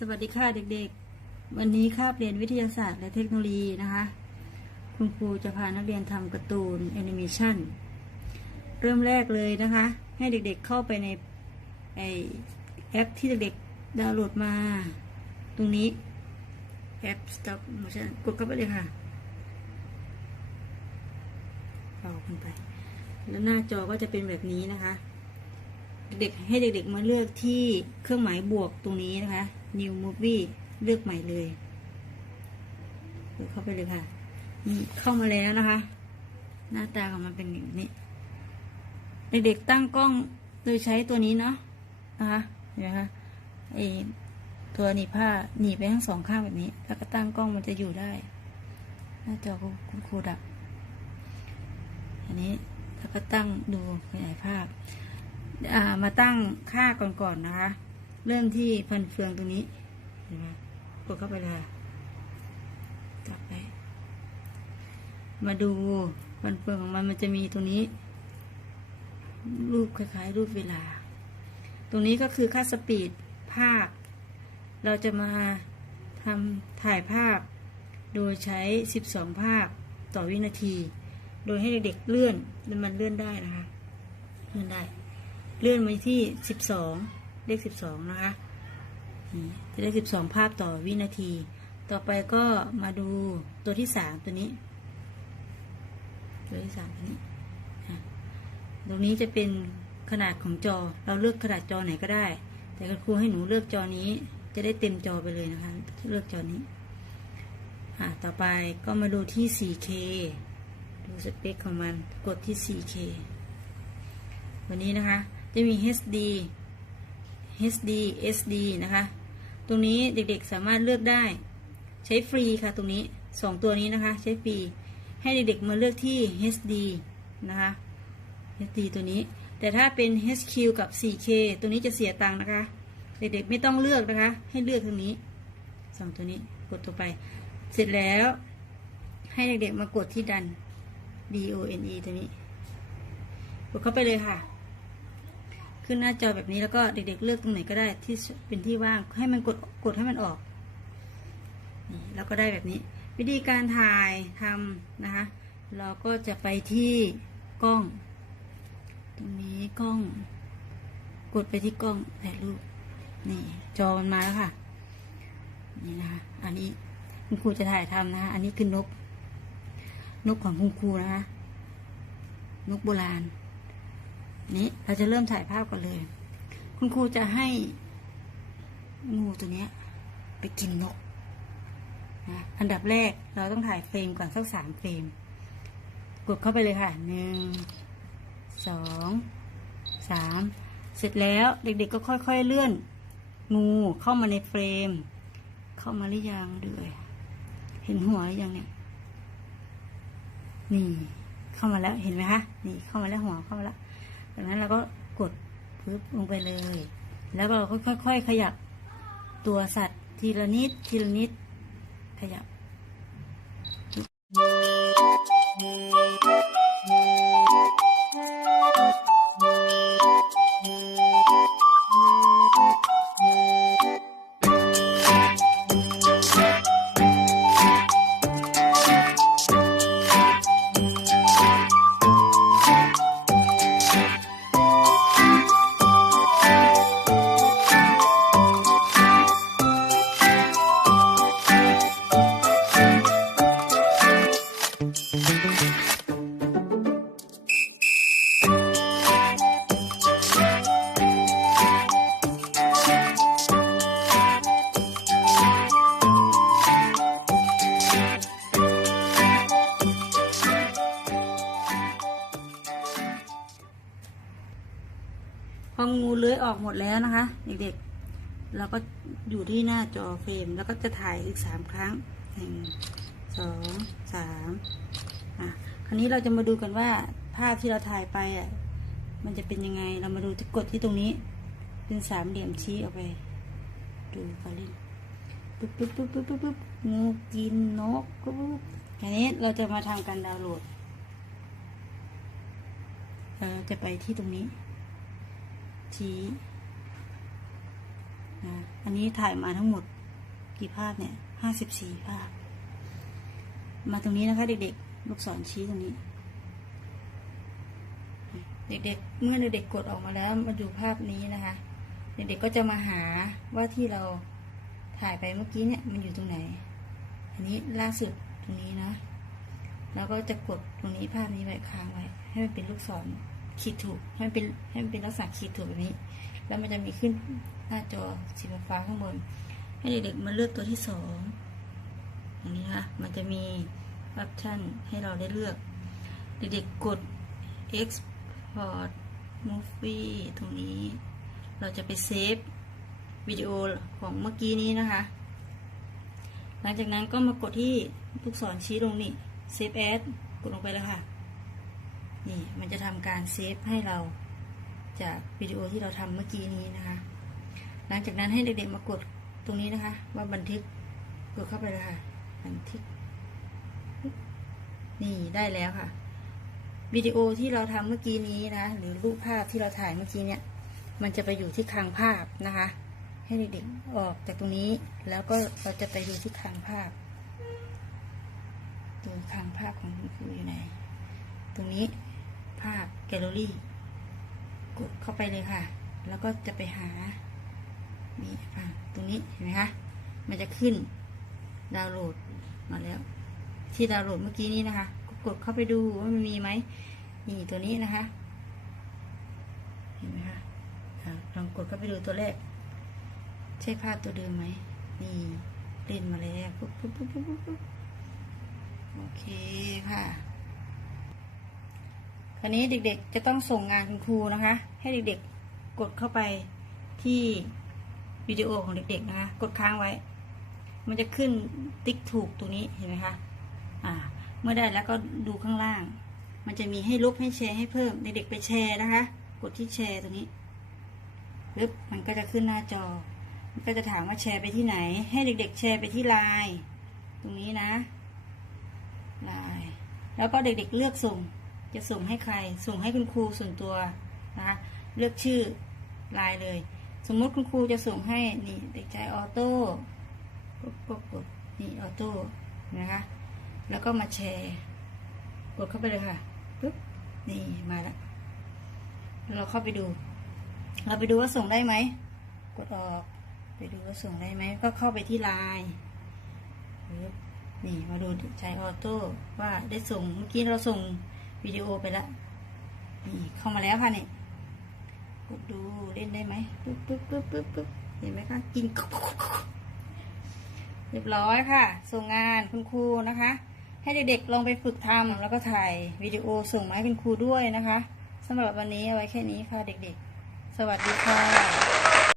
สวัสดีค่ะเด็กๆ วันนี้คาบเรียนวิทยาศาสตร์และเทคโนโลยีนะคะ คุณครูจะพานักเรียนทำการ์ตูนแอนิเมชันเริ่มแรกเลยนะคะ ให้เด็กๆเข้าไปในไอแอปที่เด็กๆดาวน์โหลดมา ตรงนี้แอป Stop Motion กดเข้าไปเลยค่ะเอาขึ้นไป แล้วหน้าจอก็จะเป็นแบบนี้นะคะ เด็กให้เด็กๆมาเลือกที่เครื่องหมายบวกตรงนี้นะคะ New Movie เลือกใหม่เลยเลือกเข้าไปเลยค่ะนี่เข้ามาแล้วนะคะ หน้าตาของมันเป็นแบบนี้ เด็กๆตั้งกล้องโดยใช้ตัวนี้เนาะนะคะเห็นไหมคะไอตัวหนีบผ้าหนีบไปทั้งสองข้างแบบนี้ แล้วก็ตั้งกล้องมันจะอยู่ได้ หน้าจอคุณครูดับ อันนี้แล้วก็ตั้งดูขยายภาพมาตั้งค่าก่อนๆนนะคะ เริ่มที่พันเฟืองตรงนี้เห็นไหมกดเข้าไปเลยกลับไป มาดูพันเฟืองของมันมันจะมีตรงนี้ รูปคล้ายๆ รูปเวลา ตรงนี้ก็คือค่าสปีดภาพ เราจะมาทำถ่ายภาพ โดยใช้ 12 ภาพต่อวินาที โดยให้เด็กๆเลื่อนมันเลื่อนได้นะคะ เลื่อนได้ เลื่อนไปที่สิบสอง เลขสิบสองนะคะจะได้สิบสองภาพต่อวินาที ต่อไปก็มาดูตัวที่สามตัวนี้ ตัวที่สามตัวนี้ตรงนี้จะเป็นขนาดของจอ เราเลือกขนาดจอไหนก็ได้ แต่คุณครูให้หนูเลือกจอนี้ จะได้เต็มจอไปเลยนะคะ เลือกจอนี้อะต่อไปก็มาดูที่ 4K ดูสเปคของมัน กดที่ 4K วันนี้นะคะ จะมี HD HD SD นะคะ ตรงนี้เด็กๆสามารถเลือกได้ ใช้ฟรีค่ะตรงนี้สองตัวนี้นะคะ ใช้ฟรี ให้เด็กๆมาเลือกที่ HD นะคะ HD ตัวนี้ แต่ถ้าเป็น HQ กับ 4K ตัวนี้จะเสียตังค์นะคะ เด็กๆไม่ต้องเลือกนะคะ ให้เลือกตรงนี้สองตัวนี้ กดตัวไป เสร็จแล้ว ให้เด็กๆมากดที่ดัน D O N E ตัวนี้ กดเข้าไปเลยค่ะ ขึ้นหน้าจอแบบนี้แล้วก็เด็กๆเลือกตรงไหนก็ได้ที่เป็นที่ว่างให้มันกดกดให้มันออกนี่แล้วก็ได้แบบนี้ วิธีการถ่ายทำนะคะ เราก็จะไปที่กล้อง ตรงนี้กล้อง กดไปที่กล้องถ่ายรูปนี่จอมันมาแล้วค่ะนี่นะคะอันนี้คุณครูจะถ่ายทำนะคะอันนี้คือนก นกของคุณครูนะคะนกโบราณ นี้เราจะเริ่มถ่ายภาพกันเลย คุณครูจะให้งูตัวเนี้ย ไปกินนกนะอันดับแรกเราต้องถ่ายเฟรมก่อนสักสามเฟรม กดเข้าไปเลยค่ะหนึ่งสองสามเสร็จแล้วเด็กๆก็ค่อยๆเลื่อน งูเข้ามาในเฟรม เข้ามาหรือยังเด้วยเห็นหัวหรือยังเนี่ยนี่ เข้ามาแล้วเห็นไหมคะนี่เข้ามาแล้วหัวเข้ามาแล้ว จากนั้นเราก็กดปึ๊บลงไปเลย แล้วเราก็ค่อย ๆ ขยับตัวสัตว์ทีละนิดทีละนิดขยับ พองูเลื้อยออกหมดแล้วนะคะ เด็กๆ เราก็อยู่ที่หน้าจอเฟรม แล้วก็จะถ่ายอีกสามครั้งหนึ่งสองสามอะคราวนี้เราจะมาดูกันว่าภาพที่เราถ่ายไปอะมันจะเป็นยังไงเรามาดูจะกดที่ตรงนี้ เป็นสามเหลี่ยมชี้ออกไป ดูฟาลินปุ๊บปุ๊บปุ๊บปุ๊บปุ๊บปุ๊บงูกินนกปุ๊บปุ๊บอันนี้เราจะมาทำการดาวน์โหลดเราจะไปที่ตรงนี้ ชี้นะอันนี้ถ่ายมาทั้งหมดกี่ภาพเนี่ยห้าสิบสี่ภาพ มาตรงนี้นะคะ เด็กๆ ลูกศรชี้ตรงนี้ เด็กๆ เมื่อเด็กๆกดออกมาแล้วมาดูภาพนี้นะคะ เด็กๆก็จะมาหาว่าที่เราถ่ายไปเมื่อกี้เนี่ยมันอยู่ตรงไหน อันนี้ล่าสุดตรงนี้นะแล้วก็จะกดตรงนี้ภาพนี้ไว้ค้างไว้ ให้มันเป็นลูกศร ขีดถูกให้มันเป็นให้มันเป็นลักษณะขีดถูกแบบนี้ แล้วมันจะมีขึ้นหน้าจอสีฟ้าข้างบน ให้เด็กๆมาเลือกตัวที่สองตรงนี้นะคะมันจะมีออปชันให้เราได้เลือก เด็กๆกด export movie ตรงนี้ เราจะไปเซฟวิดีโอของเมื่อกี้นี้นะคะ หลังจากนั้นก็มากดที่ลูกศรชี้ลงนี่ save as กดลงไปแล้วค่ะ นี่มันจะทำการเซฟให้เราจากวิดีโอที่เราทำเมื่อกี้นี้นะคะ หลังจากนั้นให้เด็กๆมากดตรงนี้นะคะ ว่าบันทึกกดเข้าไปเลยค่ะ บันทึก นี่ได้แล้วค่ะวิดีโอที่เราทำเมื่อกี้นี้นะ หรือรูปภาพที่เราถ่ายเมื่อกี้เนี่ย มันจะไปอยู่ที่คลังภาพนะคะ ให้เด็กๆออกจากตรงนี้ แล้วก็เราจะไปดูที่คลังภาพ ตัวคลังภาพของคุณครูอยู่ไหน ตรงนี้ ภาพแกลเลอรี่ กดเข้าไปเลยค่ะ แล้วก็จะไปหานี่ค่ะตรงนี้เห็นไหมคะ มันจะขึ้นดาวน์โหลดมาแล้ว ที่ดาวน์โหลดเมื่อกี้นี้นะคะ กดเข้าไปดูว่ามันมีไหมนี่ตัวนี้นะคะ เห็นไหมคะลองกดเข้าไปดูตัวแรก ใช่ภาพตัวเดิมไหมนี่เล่นมาแล้วปุ๊บปุ๊บปุ๊บปุ๊บปุ๊บโอเคค่ะ คราวนี้เด็กๆจะต้องส่งงานคุณครูนะคะ ให้เด็กๆกดเข้าไปที่วิดีโอของเด็กๆนะคะ กดค้างไว้ มันจะขึ้นติ๊กถูกตรงนี้เห็นไหมคะอ่า เมื่อได้แล้วก็ดูข้างล่าง มันจะมีให้ลบให้แชร์ให้เพิ่มเด็กๆไปแชร์นะคะ กดที่แชร์ตรงนี้ปึ๊บมันก็จะขึ้นหน้าจอ มันก็จะถามว่าแชร์ไปที่ไหน ให้เด็ก ๆ แชร์ไปที่ไลน์ตรงนี้นะไลน์แล้วก็เด็กๆเลือกส่ง จะส่งให้ใคร ส่งให้คุณครูส่วนตัวนะคะเลือกชื่อไลน์เลย สมมติคุณครูจะส่งให้นี่เด็กชายออโต้ปุ๊บปุ๊บปุ๊บนี่ออโต้นะคะแล้วก็มาแชร์กดเข้าไปเลยค่ะปุ๊บนี่มาแล้วเราเข้าไปดู เราไปดูว่าส่งได้ไหมกดออก ไปดูว่าส่งได้ไหมก็เข้าไปที่ไลน์นี่มาดูใช้ออโต้ว่าได้ส่งเมื่อกี้เราส่ง วิดีโอไปแล้วนี่เข้ามาแล้วค่ะนี่กดดูเล่นได้ไหมปึ๊บปึ๊บปึ๊บปึ๊บปึ๊บเห็นไหมคะกินเรียบร้อยค่ะ ส่งงานคุณครูนะคะ ให้เด็กๆลองไปฝึกทำแล้วก็ถ่ายวิดีโอส่งมาให้คุณครูด้วยนะคะสำหรับวันนี้เอาไว้แค่นี้ค่ะเด็กๆ สวัสดีค่ะ